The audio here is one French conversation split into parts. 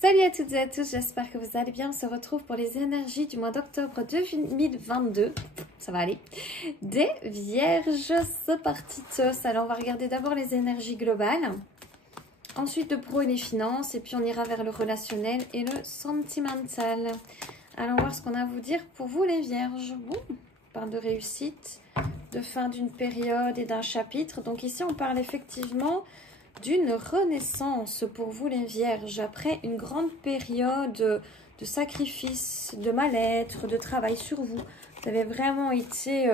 Salut à toutes et à tous, j'espère que vous allez bien. On se retrouve pour les énergies du mois d'octobre 2022. Ça va aller. Des Vierges, c'est parti tous. Alors on va regarder d'abord les énergies globales. Ensuite le pro et les finances. Et puis on ira vers le relationnel et le sentimental. Allons voir ce qu'on a à vous dire pour vous les Vierges. Bon, on parle de réussite, de fin d'une période et d'un chapitre. Donc ici on parle effectivement d'une renaissance pour vous les Vierges, après une grande période de sacrifice, de mal-être, de travail sur vous. Vous avez vraiment été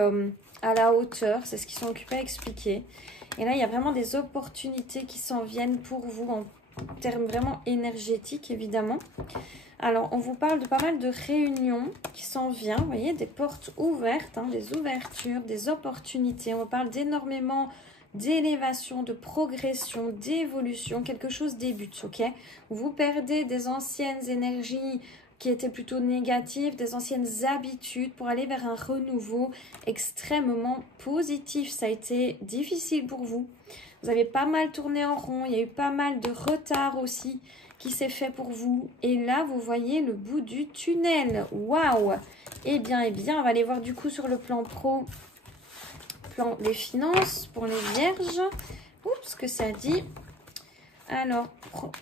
à la hauteur, c'est ce qu'ils sont occupés à expliquer. Et là, il y a vraiment des opportunités qui s'en viennent pour vous en termes vraiment énergétiques, évidemment. Alors, on vous parle de pas mal de réunions qui s'en viennent, vous voyez, des portes ouvertes, hein, des ouvertures, des opportunités. On parle d'énormément d'élévation, de progression, d'évolution, quelque chose débute, ok? Vous perdez des anciennes énergies qui étaient plutôt négatives, des anciennes habitudes pour aller vers un renouveau extrêmement positif. Ça a été difficile pour vous. Vous avez pas mal tourné en rond, il y a eu pas mal de retard aussi qui s'est fait pour vous. Et là, vous voyez le bout du tunnel. Waouh! Eh bien, on va aller voir du coup sur le plan pro, les finances pour les Vierges. Oups, ce que ça dit. Alors,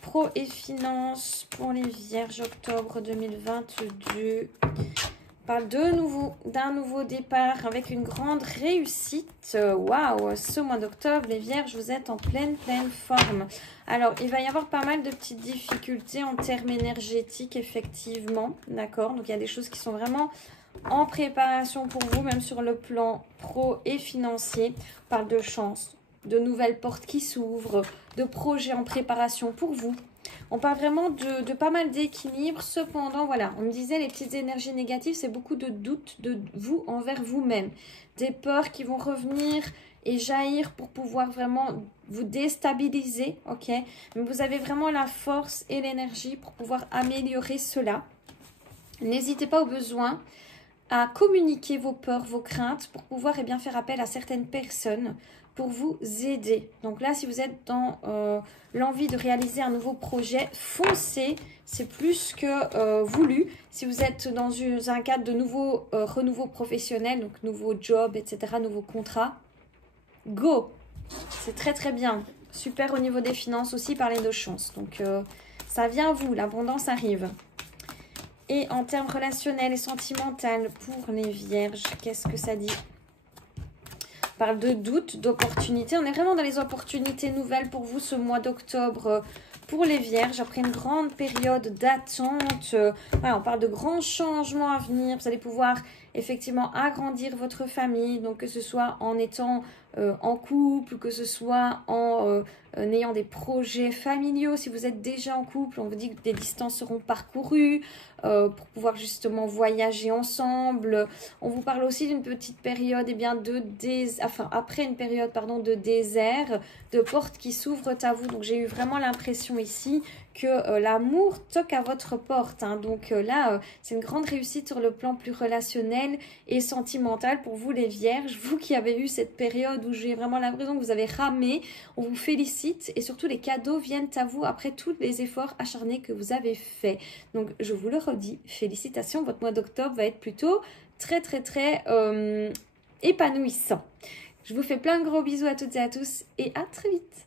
pro et finances pour les Vierges, octobre 2022. On parle d'un nouveau départ avec une grande réussite. Waouh, ce mois d'octobre, les Vierges, vous êtes en pleine forme. Alors, il va y avoir pas mal de petites difficultés en termes énergétiques, effectivement. D'accord? Donc, il y a des choses qui sont vraiment en préparation pour vous, même sur le plan pro et financier. On parle de chance, de nouvelles portes qui s'ouvrent, de projets en préparation pour vous. On parle vraiment de pas mal d'équilibre. Cependant, voilà, on me disait les petites énergies négatives, c'est beaucoup de doutes de vous envers vous-même. Des peurs qui vont revenir et jaillir pour pouvoir vraiment vous déstabiliser, ok? Mais vous avez vraiment la force et l'énergie pour pouvoir améliorer cela. N'hésitez pas au besoin à communiquer vos peurs, vos craintes pour pouvoir faire appel à certaines personnes pour vous aider. Donc là, si vous êtes dans l'envie de réaliser un nouveau projet, foncez, c'est plus que voulu. Si vous êtes dans un cadre de renouveau professionnel, donc nouveau job, etc., nouveau contrat, go! C'est très bien. Super au niveau des finances aussi, parler de chance. Donc ça vient à vous, l'abondance arrive. Et en termes relationnels et sentimentaux pour les Vierges, qu'est-ce que ça dit? On parle de doutes, d'opportunités. On est vraiment dans les opportunités nouvelles pour vous ce mois d'octobre pour les Vierges. Après une grande période d'attente, voilà, on parle de grands changements à venir. Vous allez pouvoir effectivement agrandir votre famille. Donc que ce soit en étant en couple, que ce soit en ayant des projets familiaux. Si vous êtes déjà en couple, on vous dit que des distances seront parcourues pour pouvoir justement voyager ensemble. On vous parle aussi d'une petite période après une période de désert, de portes qui s'ouvrent à vous. Donc j'ai eu vraiment l'impression ici que l'amour toque à votre porte, hein. Donc là, c'est une grande réussite sur le plan plus relationnel et sentimental pour vous les Vierges. Vous qui avez eu cette période où j'ai vraiment l'impression que vous avez ramé, on vous félicite et surtout les cadeaux viennent à vous après tous les efforts acharnés que vous avez faits. Donc je vous le redis, félicitations, votre mois d'octobre va être plutôt très épanouissant. Je vous fais plein de gros bisous à toutes et à tous et à très vite.